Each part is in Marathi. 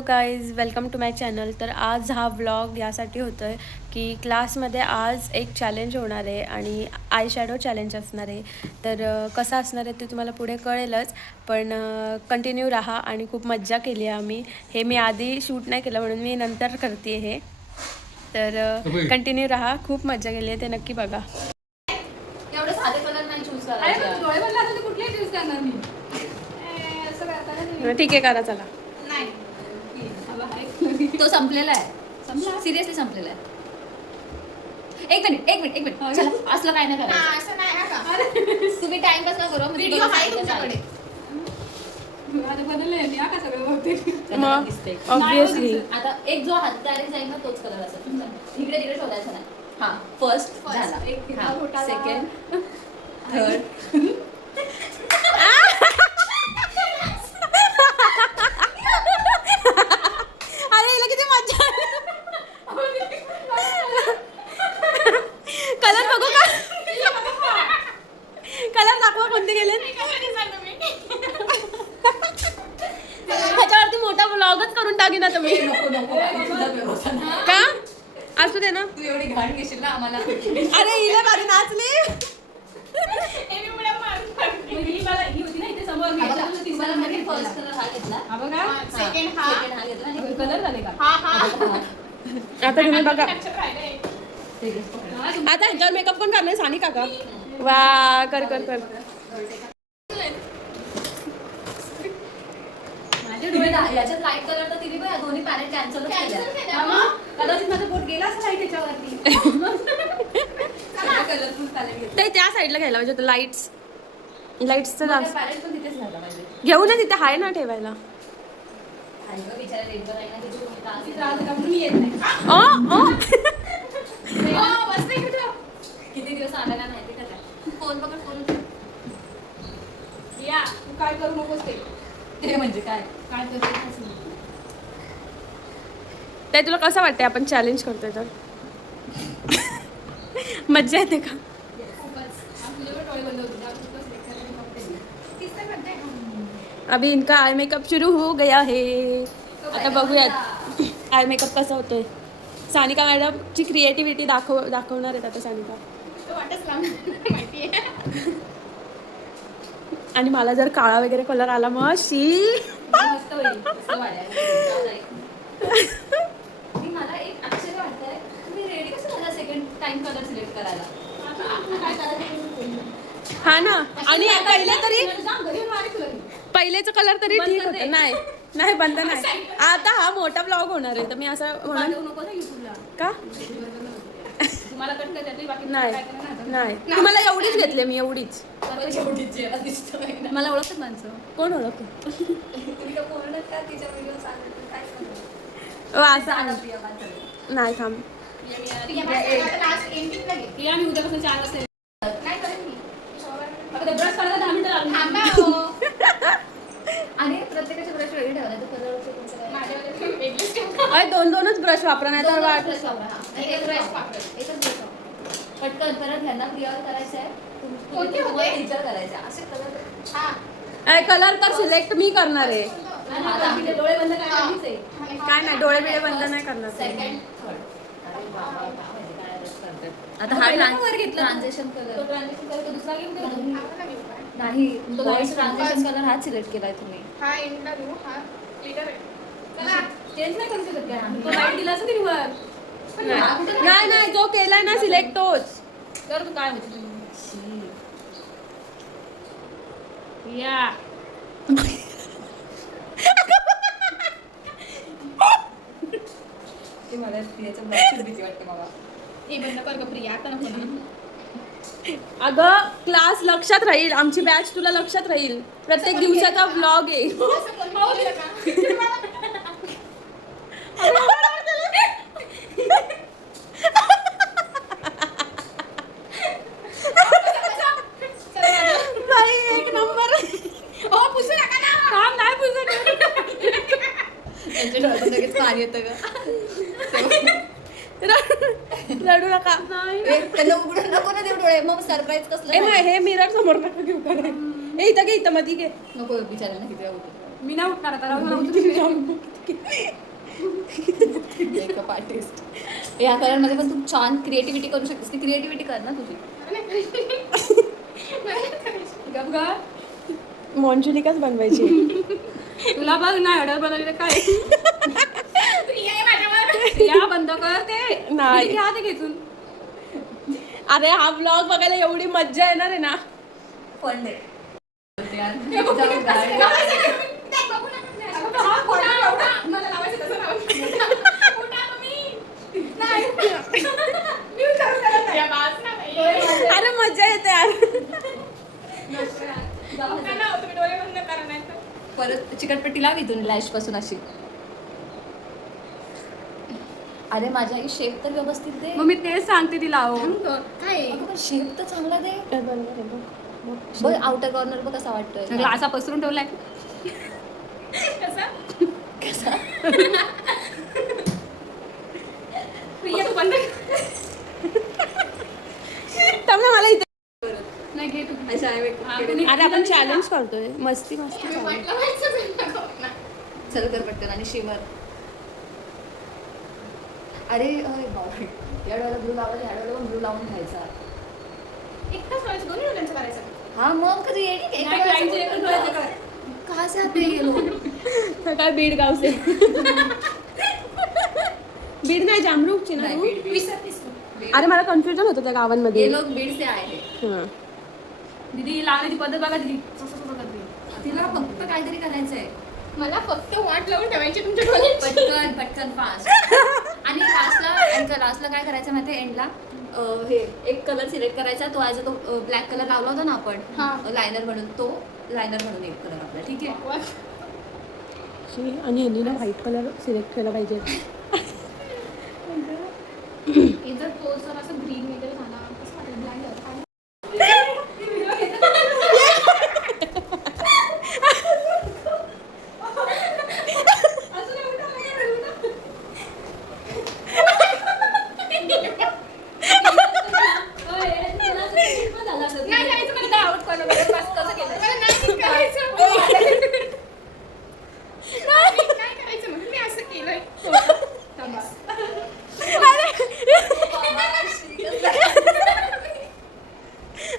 Hello guys, welcome to my channel. तर आज हा व्लॉग यासाठी होतो आहे की क्लासमध्ये आज एक चॅलेंज होणार आहे आणि आय शॅडो चॅलेंज असणार आहे. तर कसं असणार आहे ते तुम्हाला पुढे कळेलच, पण कंटिन्यू राहा. आणि खूप मज्जा केली आहे आम्ही. हे मी आधी शूट नाही केलं म्हणून मी नंतर करते हे. तर कंटिन्यू राहा, खूप मज्जा केली आहे, ते नक्की बघा. एवढे साधे कलर नाही चूज करायचे. डोळे बंद असले तर कुठले चूज करणार मी? असं करता का तुम्ही? ठीक आहे, करा चला. नाही. तो संपलेला आहे, सिरियसली संपलेला आहे. एक मिनिट चला, असलं काय नाही करायचं. असं नाही हा का? तुम्ही टाइमपास ना करू. व्हिडिओ आहे तुमच्याकडे. आता बदललंय मी हा का सगळं बहुतेक. मग दिसते ऑब्विसली आता एक जो हाताने जाईल ना तोच कलर असेल. इकडे तिकडे शोधायचा नाही. हा, फर्स्ट झाला, एक हिरवा घोटाळा. Second, third. अरे हिला किती मज्जा कलर बघू का? कलर दाखवा कोणते गेले. ह्याच्यावरती मोठा ब्लॉगच करून टाकीन आता मी. का असू दे ना. तू एवढी घाण घेशील ना आम्हाला. अरे हिला आधी नाचली. ही होती ना इथे समोर मी याच्यातून तिसरा मध्ये फर्स्ट कलर हा घेतला, हा बघा. सेकंड हा घेतला आणि कलर झाले का? आता तुम्ही बघा. ते घेतलं. आता ह्याच्यावर मेकअप पण करणार सानी काका. वा, कर कर कर. माझे डोळे याच्यात लाईट कलर तर तिने बघा दोन्ही पॅलेट कॅन्सल केल्या. कदाचित माझं बोट गेला असं नाही त्याच्यावरती. कलरफुल पॅलेट घेतलं. ते त्या साईडला घ्यायला पाहिजे होतं. लाईट्सचं जास्त पॅलेट पण तिथेच घातला पाहिजे. घेऊ ना, तिथे आहे ना ठेवायला. आई गं, बिचारा रेनबो आहे ना, तिथे कोणी त्रास तिथं देणार आज नाही. का म्हणून येत नाही. बस नाही कुठं. किती दिवस आलेला नाही ते काय. फोन बघ, फोन या, तू काय करू नकोस ते. ते म्हणजे काय. काय करते काहीच नाही. ते तुला कसं वाटतंय आपण चॅलेंज करतोय तर? मज्जा येते का? खूपच. आज तुझ्याकडे डोळे बंद होते. आज खूपच बेकार आणि बघते. तिसरं करते. अभी इनका आय मेकअप सुरू हो गया है. आता बघूयात आय मेकअप कसा होतोय. सानिका मॅडमची क्रिएटिव्हिटी दाखवणार आहेत आता सानिका. तो वाटच लावून माहितीये. आणि मला जर काळा वगैरे कलर आला मग मस्त होईल. मस्त वाटायला. मी मला एक आश्चर्य वाटतंय, तुम्ही रेडी कसं झाला सेकंड टाइम कलर सिलेक्ट करायला? काय करायचं? हा ना. आणि जाम घरी येऊन मारे तुला मी. पहिलेचं कलर तरी बंद ठीक कर दे. होतं. नाही बंद नाही. आता हा मोठा ब्लॉग होणार आहे तर मी असं म्हणून पाठवू नको ना YouTubeला. का तुम्हाला कट करते बाकी नाही काय करणार आता? नाही तुम्हाला एवढीच घेतली मी, एवढीच. शेवटीच जेव्हा दिसतोय ना. मला ओळखत माणसं. कोण ओळखतो? तुम्ही तर पूर्ण का तिच्या व्हिडिओ चालू काय असं सांगा आहे. प्रिया बांधले. नाही थांब. या मी उद्यापासून 4 वाजता येईन. काय करेन मी? आता ते ब्रश करायला 10 मिनिटं लागली. आणि प्रत्येकाचे ब्रश वेगळे ठेवायचे. तर कलरचे तुमचं काय? माझ्यावाले वेगळीच ठेव. अरे दोनच ब्रश वापरा नाही तर दोन वाट. ब्रश वापरा. हा. आणि एक ब्रश वापरा. एकच ब्रश वापरा. पटकन परत ह्यांना प्रियावर करायचं आहे. कोणते होते? टीचर करायचे आहे. असे कलर कलर तर सिलेक्ट मी करणार आहे. आणि बाकी ते डोळे बंद करायला मीच आहे. काय नाही, डोळे बिळे बंद नाही करणार. Second third. आता मग हा पहिला का वर घेतला? ट्रान्झिशन तो कलर ट्रान्झॅक्शन करतो तो दुसरा घेऊन गेला. नाही. तो व्हॉइस light ट्रान्झिशन कलर हाच सिलेक्ट केलाय तुम्ही. हा एंडला घेऊ. हा क्लिअर आहे. चला चेंज नाही करू शकत का? तो लाईट दिला असं तिने वर. नाही जो केलाय ना सिलेक्ट तोच. कर तू काय होती या. ते मला प्रियाच्या ब्लॉगची भीती वाटते मला. हे बंद कर ग प्रिया, आता नको ना. अगं क्लास लक्षात राहील, आमची बॅच तुला लक्षात राहील. प्रत्येक दिवसाचा व्लॉग आहे. असं कोण बोललं का? बाई, एक नंबर. हो पुसू नका ना. काम नाही पुसत. त्यांच्या डोळ्यातून लगेच पाणी येतं ग. रडू नका. त्यांना उघडून नको ना देऊ डोळे, मग सरप्राईज कसलं ए नाही. मग हे मिरर समोर नका घेऊ का रे. ए इथं घे, इथं मध्ये घे. नको बिचारायला किती वेळा होतं. मी नाही उठणार आता, राहू दे, राहू दे. Makeup artist. या कलरमध्ये पण तू छान क्रिएटिव्हिटी करू शकतेस. ती क्रिएटिव्हिटी कर ना तुझी. गप ग. मॉन्जुलिकाच बनवायची. तुला बघ ना ऑर्डर बनवलेलं काय. या बंद कर ते. नाही. घ्या ते घेतून. अरे हा व्लॉग बघायला एवढी मज्जा येणार आहे ना. पण दे. अरे मज्जा येते यार. परत चिकटपट्टी लाव इथून लॅश पासून अशी. अरे माझ्या आई शेप तर व्यवस्थित दे. मग मी तेच सांगते तिला. अगं, पण शेप तर चांगला दे. बघ आउटर कॉर्नर बघ कसा वाटतोय. ग्लासा पसरून ठेवलाय. कसा प्रिया तू बंद त्यामुळे मला इथे. नाही घे तू. अशा आहे. अरे आपण चॅलेंज करतोय. मस्ती मस्ती चालू. चल कर पटकन आणि शिवर. अरे अरे बापरे, या डोळ्याला ब्लू लावायचा, या डोळ्याला पण ब्लू लावून घ्यायचा. एकटाच करायचं, दोन्ही डोळ्यांचं करायचं. हा मग कधी येईल नाही, क्लायंटचं एकच डोळ्याचं कर. कहा से आते हैं ये लोग. सकाळ बीड गावचे. बीड नाही, जामरूकची ना तू? विसरतीस तू. अरे मला कन्फ्युजन होतं त्या गावांमध्ये. ये लोग बीड से आए हैं. हां. दीदी लावण्याची पद्धत बघा दीदी. असं करते. तिला फक्त काहीतरी करायचंय. मला फक्त वाट लावून ठेवायची तुमच्या डोळ्याची. पटकन पटकन फास्ट. आणि लास्टला काय करायचं माहिती एंडला हे एक कलर सिलेक्ट करायचा. तो ॲज तो ब्लॅक कलर लावला होता ना आपण लायनर म्हणून, तो लायनर म्हणून एक कलर आपला. ठीक आहे. आणि यांनी ना व्हाईट कलर सिलेक्ट केला पाहिजे. हे जर तो जर असं ग्रीन वगैरे झाला कसं वाटेल ब्लॅक झालं.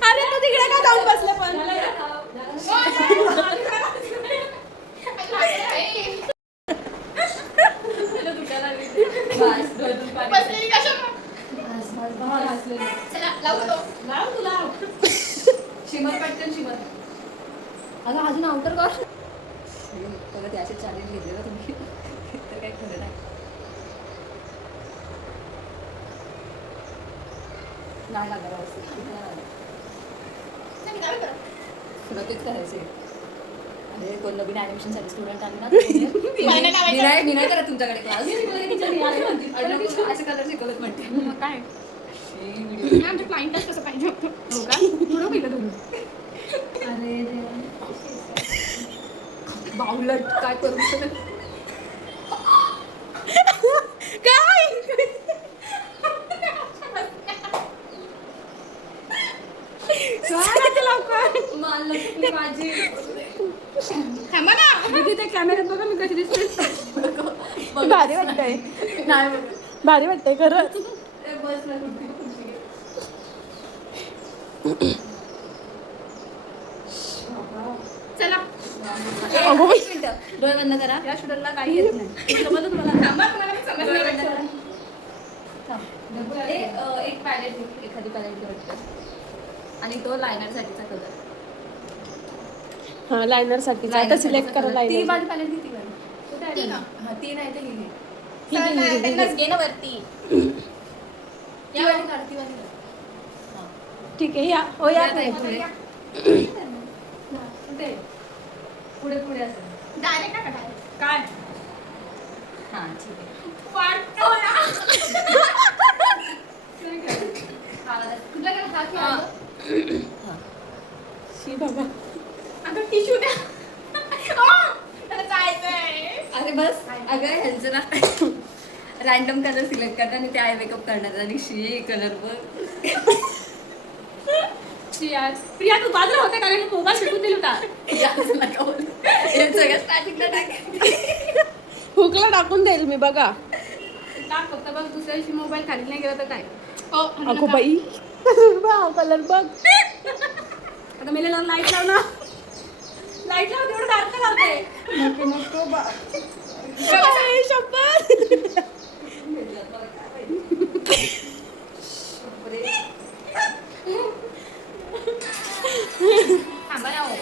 अरे तू तिकडे का जाऊन बसले पण. शिमर पटकन शिमर. अगं अजून आउटर कर. परत याचे चॅलेंज घेतले ना तुम्ही, तर काही खरं नाही. नाही लागणार तुला तेच करायचे. अरे कोण नवीन ॲडमिशनसाठी स्टुडंट आले ना, मी नाही करत तुमच्याकडे क्लास. असे कलर शिकवत म्हणते. मग काय आमच्या क्लायंटच कसं पाहिजे होतं. हो का थोडं पहिलं तुम्ही. अरे बावलट काय करू शकत. काय माझी थांबा ना दीदी त्या कॅमेऱ्यात बघा मी कशी दिसते. भारी वाटतंय. नाही भारी वाटतंय खरंच. बस ना कुठे खुशी. चला एक मिनिटं, डोळे बंद करा. या स्टुडंटला काही येत नाही. समजलं तुम्हाला. थांबा तुम्हाला मी डोळे बंद समजलं. करा. थांब. एक पॅलेट घे, एखादी पॅलेट घे वाटतं. आणि तो लायनरसाठीचा कलर. हा लायनर साठी आता सिलेक्ट करा ती लायनर. माझी पॅलेट घेते का? ती का? हा ती नाही तर ही घे. त्यांनाच घे ना वरती. ती वाली काढ, ती वाली काढ. हा. ठीक आहे या हो या या ताई, पुढे. पुढे. कुठे? पुढे पुढे असं. डायरेक्ट नका डायरेक्ट. काय हा ठीक आहे. वाटतो ना. कुठला काय हात लावला? हा. शी बाबा. आता टिश्यू द्या. त्याला जायचंय. अरे बस अगं ह्यांचं ना रॅन्डम कलर सिलेक्ट करणार आणि ते आय मेकअप करणार आणि शी कलर बघ. प्रिया तू बाजूला होते कारण मोबाईल फेकून दिला होता. सगळं स्टार्टिंगला टाकायचं. हुकला टाकून देईल मी बघा. टाक फक्त बघ दुसऱ्या दिवशी मोबाईल खाली नाही गेला तर काय. अगो बाई कलर बघ. आता मी लाईट लाव ना. लाईट लाव तेवढं डार्क लावते. शपथ. थांबा ना हो.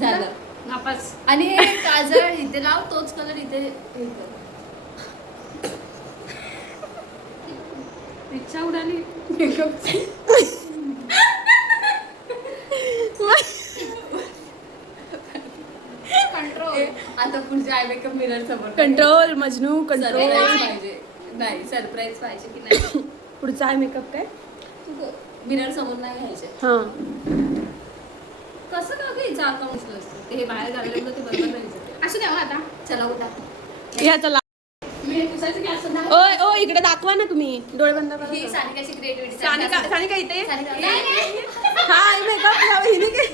झालं. नापास. आणि हे काजळ इथे लाव तोच कलर इथे हे कर. इच्छा उडाली. कंट्रोल. आता पुढच्या आय मेकअप मिरर समोर कंट्रोल मजनू सरप्राईज कंट्रोल. पाहिजे. नाही सरप्राईज पाहिजे की नाही. पुढचा आहे मेकअप काय? मिरर समोर नाही घ्यायचे. हा कसं का घ्यायचं अकाउंट असतं ते हे बाहेर घालवलं ते बरोबर नाही दिसत. असू द्या आता. चला उठा. या चला. मी पुसायचं की असं नाही. ओय ओ इकडे दाखवा ना तुम्ही डोळे बंद करा. ही सानिकाची क्रिएटिव्हिटी. सानिका इथे नाही. हा मेकअप लाव हिने काय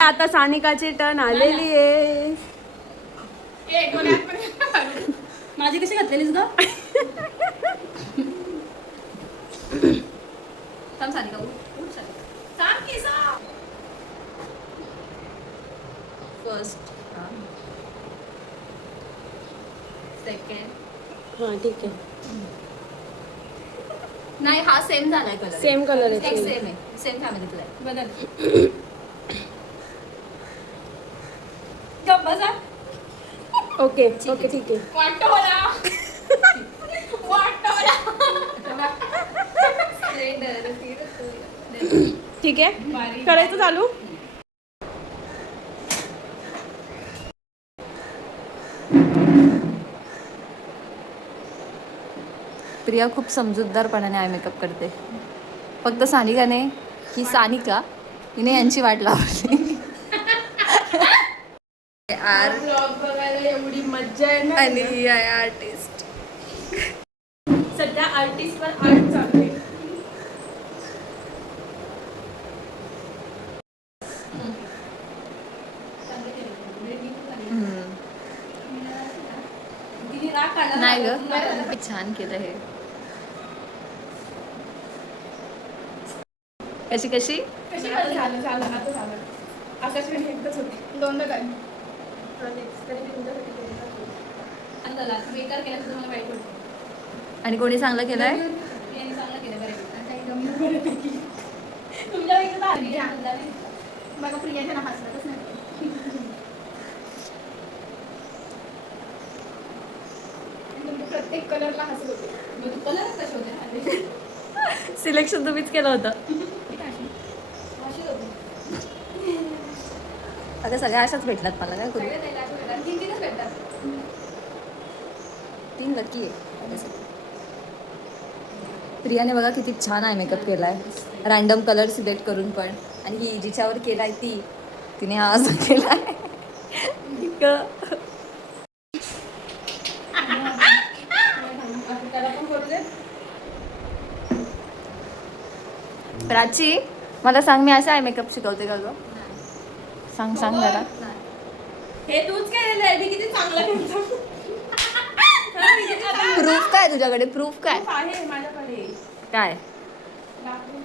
आता सानिकाची टर्न आलेली आहे. माझी कशी घातलेलीस ग? थांब सानिका उठ सानिका. सांग की सांग. First second. हा ठीक आहे. नाही हा सेम झालाय कलर. सेम कलर आहे सेम आहे. सेम फॅमिलीतला आहे. बदल. गप्प बसा. ओके ओके ठीक आहे. वाटतं मला. वाटतं मला. ठीक आहे करायचं चालू. प्रिया खूप समजूतदारपणाने आय मेकअप करते. फक्त सानिकाने ही सानिका हिने यांची वाट लावली. ब्लॉग बघायला एवढी मज्जा आहे ना. आणि ही आहे आर्टिस्ट. सध्या आर्टिस्ट वर आर्ट चालू आहे. नाही ग छान केलं हे. कशी कशी झालं झालं आता झालं. आकाशवाणी एकदाच होती. दोनदा काय? बेकार केला तुझं मला वाईट वाटतं. आणि कोणी चांगलं केलंय. यांनी चांगलं केलं बऱ्यापैकी. तुमच्या बघा प्रियाच्या ना हसतच नाही. प्रत्येक कलरला हसत होते. कलरच कसे होते. सिलेक्शन तुम्हीच केलं होतं. अगं सगळ्या अशाच भेटल्यात मला काय करू. 3 लकी आहे. प्रियाने बघा किती छान आहे मेकअप केलाय. रॅन्डम कलर सिलेक्ट करून पण. आणि ही जिच्यावर केलाय तिने हा असं केलाय. प्राची मला सांग मी असा आहे मेकअप शिकवते का ग. सांग सांग जरा. हे तूच केलेलं आहे. मी किती चांगलं केलं. प्रूफ काय तुझ्याकडे. प्रूफ काय आहे माझ्याकडे. काय.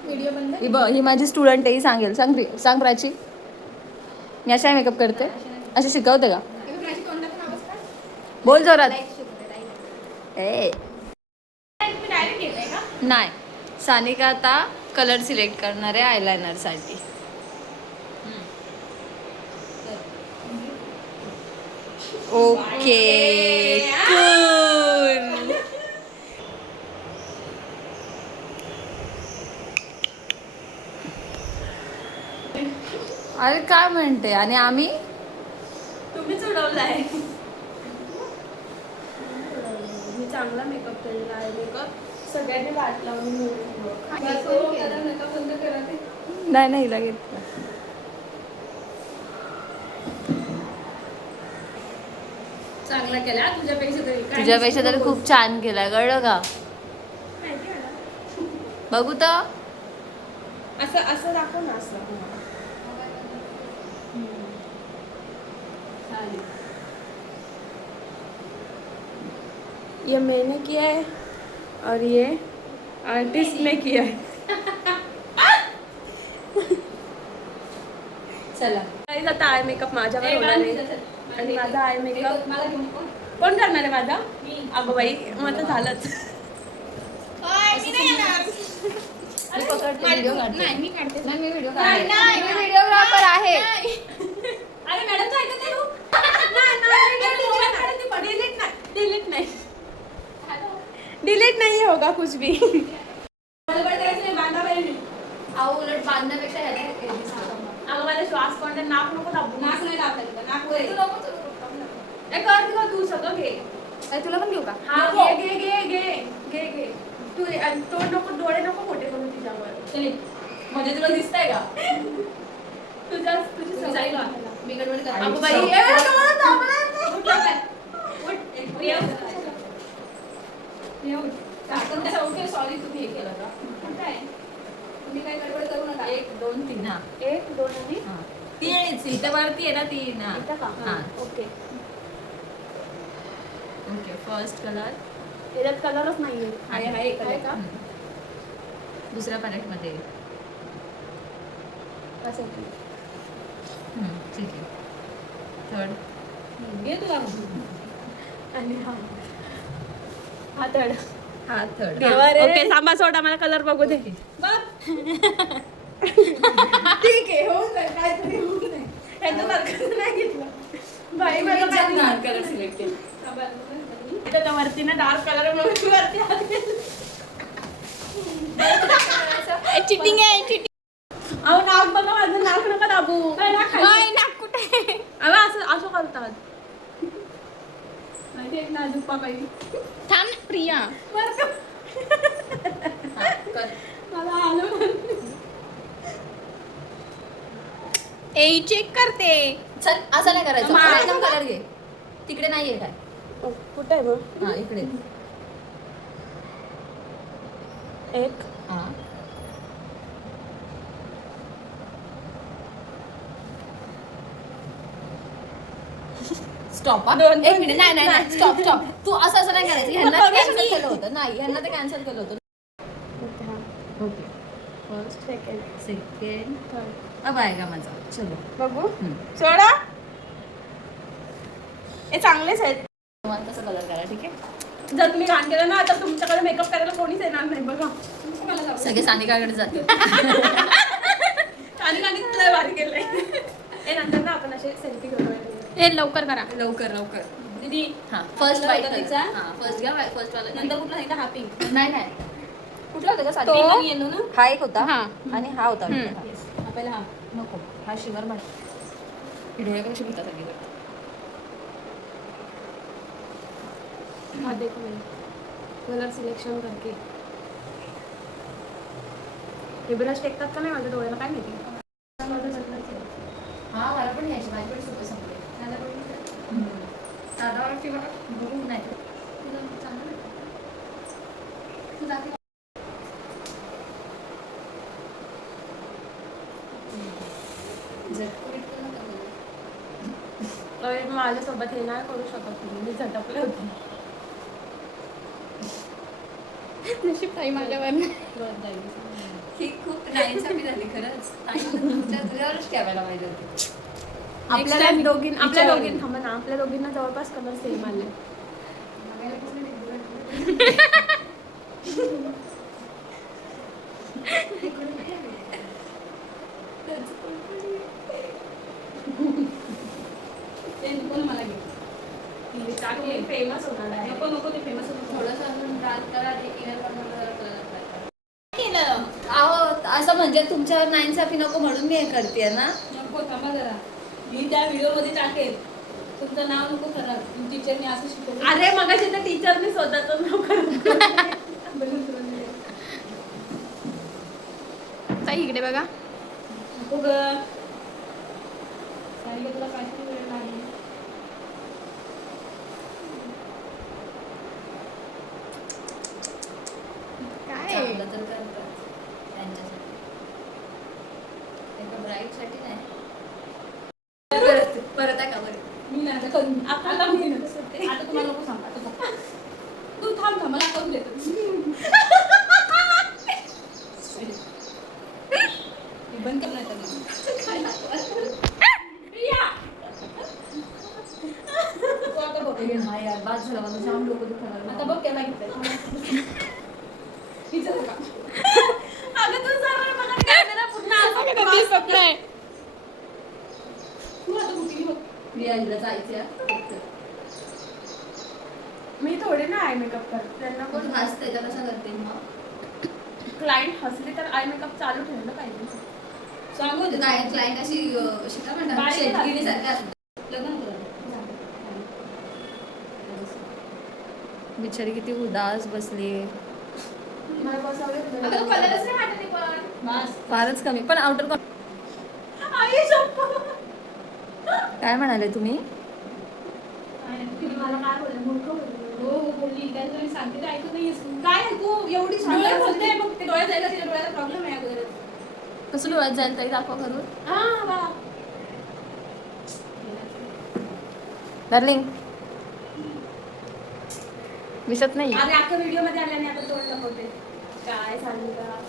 व्हिडिओ बंद. ही बघ ही माझी स्टुडंट आहे. ही सांगेल. सांग प्राची मी अशा मेकअप करते. असे शिकवते का. बोल जोरात. ए डायरेक्ट घेतलंय का? नाही सानिका आता कलर सिलेक्ट करणार आहे आयलायनरसाठी. Okay cool. अरे काय म्हणते. आणि आम्ही तुम्हीच उडवलाय. चांगला मेकअप केलेला आहे. मेकअप सगळ्यांनी वाट लावून नाही नाही हिला घेतलं. चांगला केला तुझ्यापेक्षा तरी काय तुझ्यापेक्षा तरी खूप छान केला, कळलं का? माहिती आहे ना? बघू तर. असं असं दाखव ना असं. ये मैंने किया है और ये आर्टिस्ट ने किया है. चला गाईज आता आय मेकअप माझ्यावर होणार आहे आणि माझा आय मेकअप मला घेऊन कोण? कोण करणार आहे माझा? अगं बाई मग तर झालंच. व्हिडिओ काढते. नाही मी काढते. नाही मी व्हिडिओ नाही, काढते. नाही, मी व्हिडिओग्राफर आहे. अरे मॅडम तू ऐकत नाही तू? डिलीट नाही डिलीट नहीं होगा कुछ भी. बडबड करायचं नाही, बांधा पाहिजे. अहो उलट बांधण्यापेक्षा ह्याला हे दिसतं. अगं माझा श्वास कोणता नाक नको दाबू. नाक नाही दाबलं, नाक वर आहे. तू नको तू. ए कर किंवा तू सगळं घे. काय तुला पण घेऊ का? हा नको. घे घे घे घे घे घे तू आणि तोंड नको डोळे नको मोठे करू तिच्यावर. चल म्हणजे तुला दिसतंय का? तुझी तुम्ही सवय जाईल का? मी गडबड करते. अगं बाई ए डोळे दाबणार नाही. उठ लवकर. उठ. एक प्रिया उठ. प्रिया उठ. काकून चौके सॉरी तुम्ही हे केलं का? काय? तुम्ही काय गडबड करू नका. 1 2 3 हा. 1 2 आणि तीच इथं वरती आहे ना 3 हा. इथं का? हा. ओके. Okay first colour. याच्यात कलरच नाहीये. आहे आहे आहे का? दुसऱ्या पॅलेट मध्ये. असं की. ठीक आहे. थर्ड. घे तुला. आणि हा हा थर्ड. हा थर्ड. ओके सांबा सोडा मला कलर बघू दे. बघ. ठीक आहे होऊन जाईल काहीतरी होऊन जाईल. ह्याच्यासारखं नाही घेतलं. बाई मला डार्क कलर सिलेक्ट केला. त्याच्या वरती ना डार्क कलर म्हणून वरती हात गेला. चिटिंग आहे चिटिंग. अहो नाक बघा माझं नाक नका दाबू. नाक कुठे? अहो असं असं करतात. माहिती एक नाजूक पापाई. थांब प्रिया. कर. मला आलं. ए चेक करते. चल असं नाही करायचं. रॅन्डम कलर घे. तिकडे नाहीये काय. कुठे आहे मग? हा इकडे. एक हा. स्टॉप. दोन- एक मिनिट. नाही नाही नाही स्टॉप स्टॉप. तू असं नाही करायचं. ह्यांना बघा कॅन्सल मी. केलं होतं. नाही ह्यांना ते कॅन्सल केलं होतं. Okay. First second second third अब आएगा माझा. चलो. बघू सोडा. हे चांगलेच आहेत. तुम्हाला तसं कलर करा ठीक आहे. जर तुम्ही घाण केलं ना तर तुमच्याकडे मेकअप करायला कोणीच येणार नाही. बघा सगळे सानिकाकडे जाते. आणि आणि लय भारी केलंय. हे नंतर ना आपण असे सेल्फी घेऊन ए लवकर करा. लवकर लवकर. दीदी हा फर्स्ट कलर व्हाईट होता कलर. तिचा? हा फर्स्ट घ्या फर्स्ट वाला. नंतर कुठला सांगितलं हा पिंक. नाही नाही. कुठला होता का तो सानिका? येलो ना. हा एक होता हा. आणि हा होता. आपल्याला हा. नको हा शिवर भाई डोळ्याकडे शिवता सगळीकडे. हा देखो मैं कलर सिलेक्शन करके हे ब्रश टेकतात का नाही माझ्या डोळ्याला काय माहिती. हा मला पण घ्यायची. माझी पण सुपर संपले. दादा वाटते बघा. बघू नाही तुला चांगलं वाटतं. तू दाखव. माझ्यासोबत हे नाही करू शकत तुम्ही. मी झटकले होते. नशीब ताई माझ्यावर. ही खूप नाइन्साफी झाली खरंच. तुझ्यावरच ठेवायला पाहिजे होती. आपल्या time दोघींना विचार. थांबा ना. आपल्या दोघींना जवळपास कलर सेम आले. ते नको ना मला घे. फेमस होणार आहे. नको नको ते फेमस थोडंसं अजून डार्क करा. इनर कलर कलर केलं. अहो असं म्हणजे तुमच्यावर नाइन्साफी नको म्हणून मी हे करते ना. नको थांबा जरा. मी त्या व्हिडिओ मध्ये टाकेल. तुमचं नाव नको खरं टीचरने असं शिकवलं. अरे मगाशी तर टीचरने स्वतःच नाव ताई इकडे बघा. नको ग सारिका तुला काहीतरी वेळ लागेल. काय चांगलं तर करतात त्यांच्यासाठी, एका ब्राईडसाठी नाही. परत आहे का बरं? मी नाही आता करून आता मी नाही तसं ते. आता तुम्हाला नको सांगा आता बघ. तू थांब थांब मला करून देतो. हे बंद कर नाही तर काय प्रिया तू आता बघ हा यार बाद झाला मला जाम डोकं दुखायला आता बघ केला घेतलंय हिचं बघा. अगं तू सरळ मला कॅमेरा पूर्ण असं दिसत नाही. तू आता बुकिंग बघ. प्रियाला जायचं. मी थोडी ना आय मेकअप करते, त्यांना कोण कोण हसते का कसं करते मग? क्लायंट हसली तर आय मेकअप चालू ठेवलं पाहिजे. सांगू दे काय क्लायंट अशी शिका म्हणतात बारीक शेतगिरीसारखं असतं. लग्न करा. बिचारी किती उदास बसली. मला बसवलं अगं तू कलरच नाही वाटत आहे पण बस फारच कमी पण आउटर आई शप्पथ. काय म्हणाले तुम्ही? काय नाही, तिने मला काय बोलले मूर्ख बोलले. हो हो बोलली काय तरी सांगते ते ऐकत नाहीस काय तू एवढी डोळे बोलते मग ते डोळ्यात जायला तिच्या डोळ्याला प्रॉब्लेम आहे अगोदर. कसं डोळ्यात जाईल ताई दाखवा करून. हा वा डार्लिंग दिसत नाही. अरे अख्ख्या व्हिडिओ मध्ये आल्याने आता तोंड लपवते. काय सांगू का?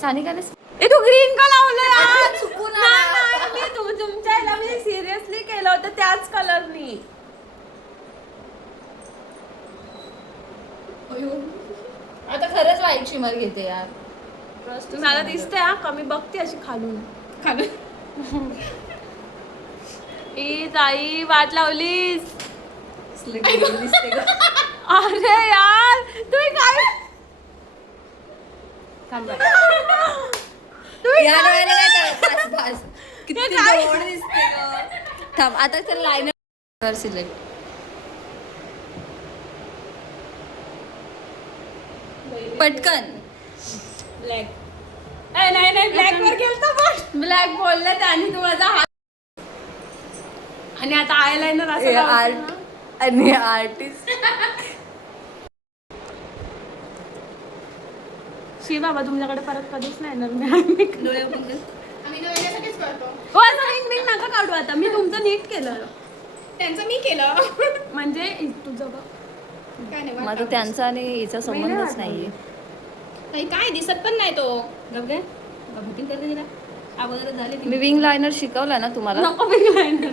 सानिकाने ए तू ग्रीन का लावलं यार? चुकून नाही, मी तुमच्या ह्याला मी सिरियसली केलं होतं त्याच कलरनी. आता खरंच वाईट शिमर घेते यार. मला दिसते हा कमी बघते अशी खालून. ई ताई वाट लावलीस. दिसते का? अरे यार तुम्ही काय तुम्ही या काय- डोळ्याने नाही करत. बस, बस. किती हे काय? जवळ दिसते गं. थांब आता तर लाईनर सिलेक्ट. पटकन ब्लॅक नाही नाही ब्लॅक वर गेलता पण ब्लॅक बोलले त्याने तू माझा हात आणि आता आयलाइनर असं लावते आर्ट ना. आणि आर्टिस्ट. शी बाबा तुमच्याकडे परत कधीच नाही येणार मी. डोळे ओपन कर. आम्ही नव्यासाठीच करतो. हो असं रिंग रिंग नका काढू आता मी तुमचं नीट केलं त्यांचं मी केलं म्हणजे तुझं बघ. काय नाही माझा वाटलं. त्यांचा आणि हिचा संबंधच नाहीये. काही काय दिसत पण नाही तो गप काय बुकिंग करते तिला अगोदर झाले मी विंग लायनर शिकवला ना तुम्हाला. नको विंग लायनर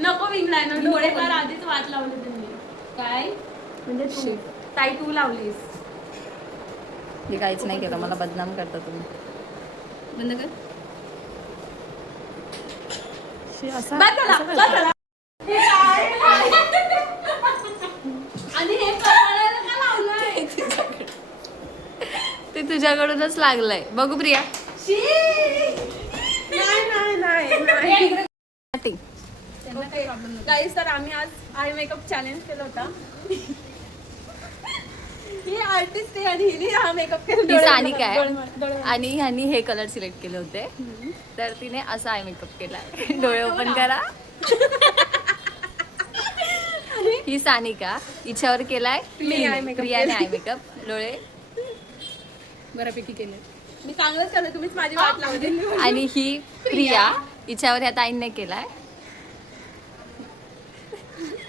नको विंग लायनर डोळे फार आधीच वाट लावले त्यांनी. काय म्हणजे तू ताई तू लावलीस. मी काहीच नाही केलं मला बदनाम करता तुम्ही. बंद कर बस झाला, बस झाला. हे काय? आणि हे करायला का लावलंय? ते तुझ्याकडूनच लागलंय. बघू प्रिया. शी! नाही नाही नाही Starting. त्यांना काही प्रॉब्लेम नाही गाईस तर आम्ही आज आय मेकअप चॅलेंज केला होता. ही आर्टिस्ट आहे आणि हिने हा मेकअप केला. ही सानिका आहे आणि ह्यांनी हे कलर सिलेक्ट केले होते तर तिने असा आय मेकअप केलाय. डोळे ओपन करा. ही सानिका हिच्यावर केलाय मी eye makeup प्रियाने आय मेकअप. डोळे बऱ्यापैकी केलं मी चांगलंच केलं तुम्हीच माझी वाट लावली. आणि ही प्रिया हिच्यावर ह्या ताईंने केलाय.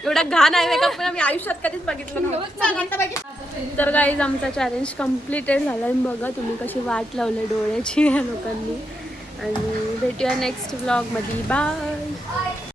एवढा घाण आहे मेकअप पण मी आयुष्यात कधीच बघितलं नव्हतं. तर गाईज आमचा चॅलेंज कम्प्लिटेड झाला आहे. बघा तुम्ही कशी वाट लावली डोळ्याची या लोकांनी. आणि भेटूया नेक्स्ट व्लॉगमध्ये. बाय.